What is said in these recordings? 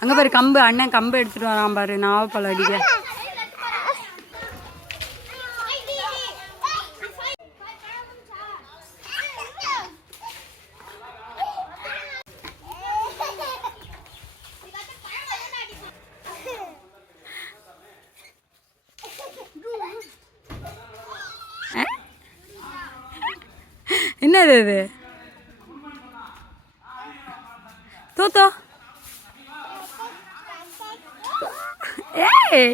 அங்கே பாரு கம்பு, அண்ணன் கம்பு எடுத்துகிட்டு வரான் பாரு நாவப்பழம் அடிக்க. என்னது அது? தோத்தோ ஏய்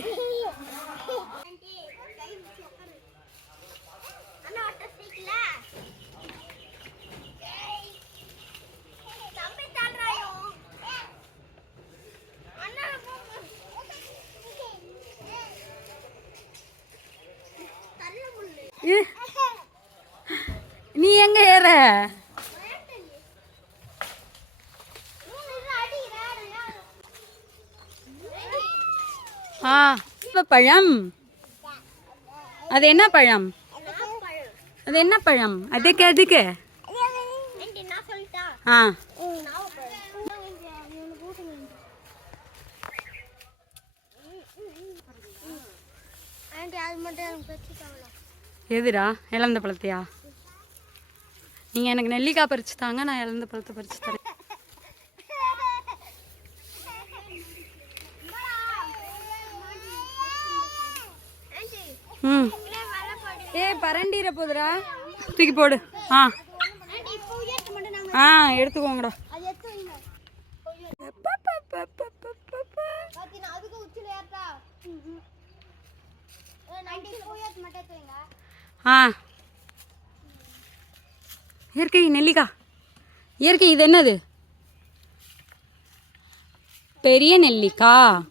நீ எங்க ஏற? பழம். அது என்ன பழம்? அது என்ன பழம்? அதுக்கு அதுக்கு எதுடா? இழந்த பழத்தையா? நீங்கள் எனக்கு நெல்லிக்காய் பறிச்சு தாங்க, நான் இழந்த பழத்தை பறிச்சு தரேன். ம் பரண்டிற போதுடா, தூக்கி போடு. எடுத்துக்கோங்கடா. இயற்கை நெல்லிக்காய். இயற்கை இது என்னது? பெரிய நெல்லிக்காய்.